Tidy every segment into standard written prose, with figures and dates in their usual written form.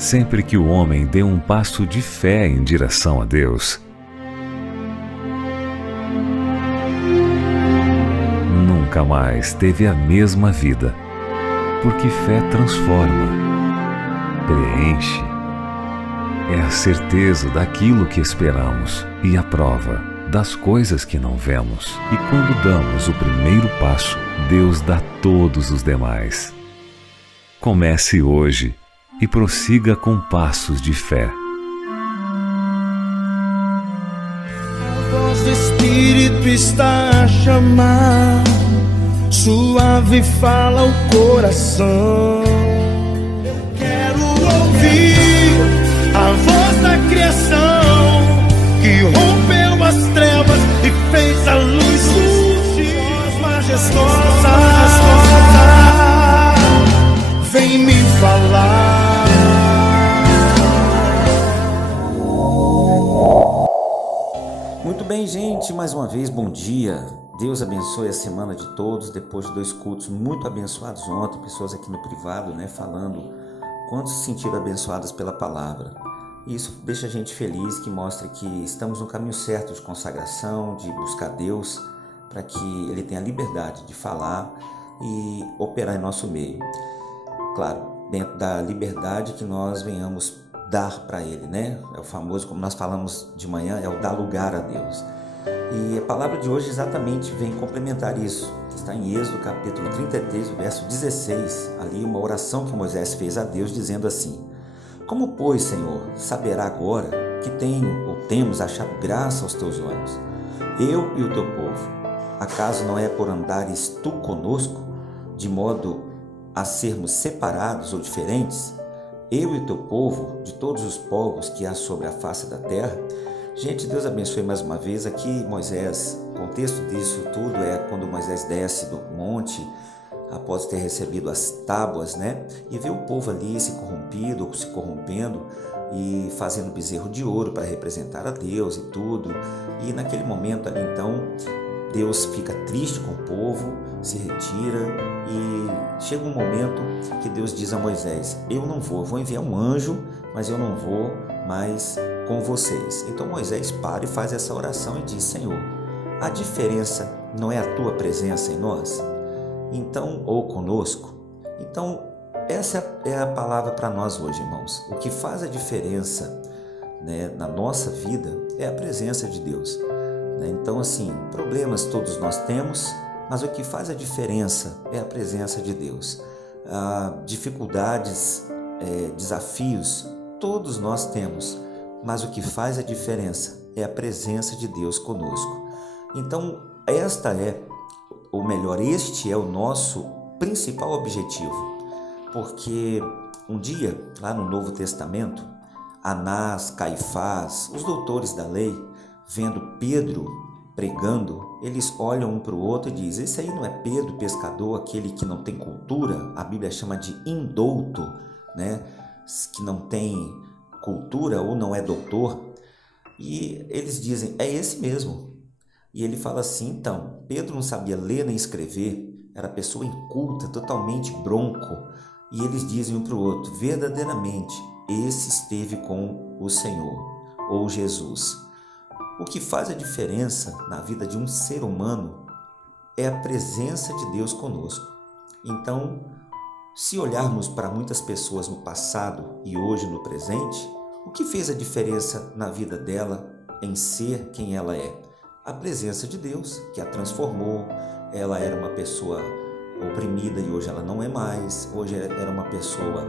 Sempre que o homem deu um passo de fé em direção a Deus, nunca mais teve a mesma vida, porque fé transforma, preenche, é a certeza daquilo que esperamos e a prova das coisas que não vemos. E quando damos o primeiro passo, Deus dá todos os demais. Comece hoje e prossiga com passos de fé. A voz do Espírito está a chamar, suave fala o coração. Eu quero ouvir a voz da criação, que rompeu as trevas e fez a luz surgir. Voz majestosa, vem me falar. Muito bem, gente, mais uma vez, bom dia. Deus abençoe a semana de todos. Depois de 2 cultos muito abençoados ontem, pessoas aqui no privado, falando quantos se sentiram abençoadas pela palavra. Isso deixa a gente feliz, que mostra que estamos no caminho certo de consagração, de buscar Deus, para que Ele tenha liberdade de falar e operar em nosso meio. Claro, dentro da liberdade que nós venhamos dar para Ele, É o famoso, como nós falamos de manhã, é o dar lugar a Deus. E a palavra de hoje exatamente vem complementar isso. Está em Êxodo capítulo 33, verso 16, ali uma oração que Moisés fez a Deus, dizendo assim: como, pois, Senhor, saberá agora que tenho ou temos achado graça aos teus olhos, eu e o teu povo? Acaso não é por andares tu conosco, de modo a sermos separados ou diferentes, eu e o teu povo, de todos os povos que há sobre a face da terra? Gente, Deus abençoe mais uma vez. Aqui Moisés, o contexto disso tudo é quando Moisés desce do monte, após ter recebido as tábuas, e vê o povo ali se corrompendo e fazendo bezerro de ouro para representar a Deus e tudo. E naquele momento ali, então, Deus fica triste com o povo, se retira e chega um momento que Deus diz a Moisés: eu não vou enviar um anjo, mas eu não vou mais com vocês. Então Moisés para e faz essa oração e diz: Senhor, a diferença não é a tua presença em nós? Então, ou conosco? Então, essa é a palavra para nós hoje, irmãos. O que faz a diferença, na nossa vida é a presença de Deus. Então, assim, problemas todos nós temos, mas o que faz a diferença é a presença de Deus. Dificuldades, desafios, todos nós temos, mas o que faz a diferença é a presença de Deus conosco. Então, este é o nosso principal objetivo, porque um dia, lá no Novo Testamento, Anás, Caifás, os doutores da lei, vendo Pedro pregando, eles olham um para o outro e dizem: esse aí não é Pedro, pescador, aquele que não tem cultura? A Bíblia chama de indouto, que não tem cultura ou não é doutor. E eles dizem: é esse mesmo. E ele fala assim: então, Pedro não sabia ler nem escrever, era pessoa inculta, totalmente bronco. E eles dizem um para o outro: verdadeiramente, esse esteve com o Senhor, ou Jesus. O que faz a diferença na vida de um ser humano é a presença de Deus conosco. Então, se olharmos para muitas pessoas no passado e hoje no presente, o que fez a diferença na vida dela em ser quem ela é? A presença de Deus, que a transformou. Ela era uma pessoa oprimida e hoje ela não é mais. Hoje era uma pessoa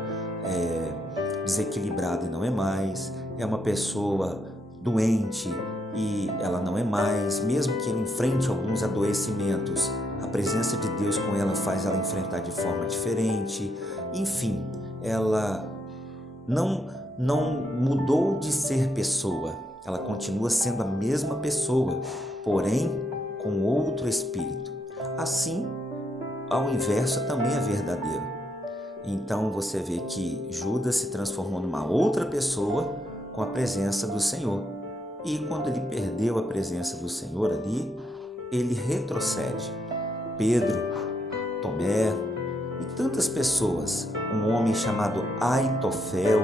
desequilibrada e não é mais. É uma pessoa doente e ela não é mais. Mesmo que ela enfrente alguns adoecimentos, a presença de Deus com ela faz ela enfrentar de forma diferente. Enfim, ela não mudou de ser pessoa. Ela continua sendo a mesma pessoa, porém com outro espírito. Assim, ao inverso também é verdadeiro. Então você vê que Judas se transformou numa outra pessoa com a presença do Senhor. E quando ele perdeu a presença do Senhor ali, ele retrocede. Pedro, Tomé e tantas pessoas, um homem chamado Aitofel,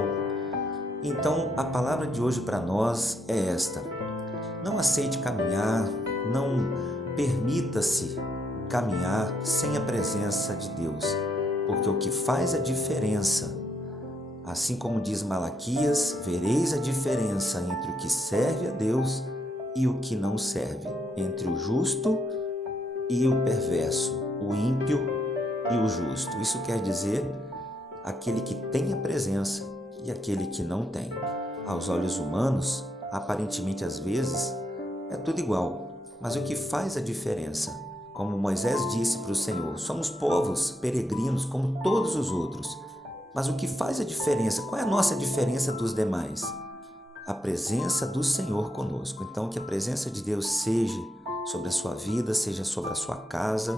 Então, a palavra de hoje para nós é esta: não aceite caminhar, não permita-se caminhar sem a presença de Deus, porque o que faz a diferença, assim como diz Malaquias, vereis a diferença entre o que serve a Deus e o que não serve, entre o justo e o perverso, o ímpio e o justo. Isso quer dizer aquele que tem a presença e aquele que não tem. Aos olhos humanos, aparentemente às vezes, é tudo igual, mas o que faz a diferença, como Moisés disse para o Senhor, somos povos peregrinos como todos os outros, mas o que faz a diferença, qual é a nossa diferença dos demais? A presença do Senhor conosco. Então, que a presença de Deus seja sobre a sua vida, seja sobre a sua casa,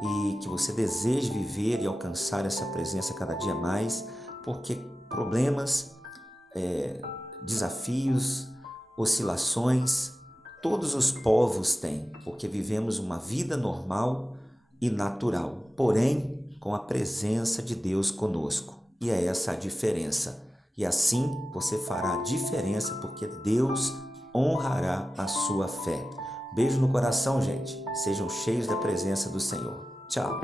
e que você deseje viver e alcançar essa presença cada dia mais, porque problemas, desafios, oscilações, todos os povos têm, porque vivemos uma vida normal e natural, porém com a presença de Deus conosco. E é essa a diferença. E assim você fará a diferença, porque Deus honrará a sua fé. Beijo no coração, gente. Sejam cheios da presença do Senhor. Tchau.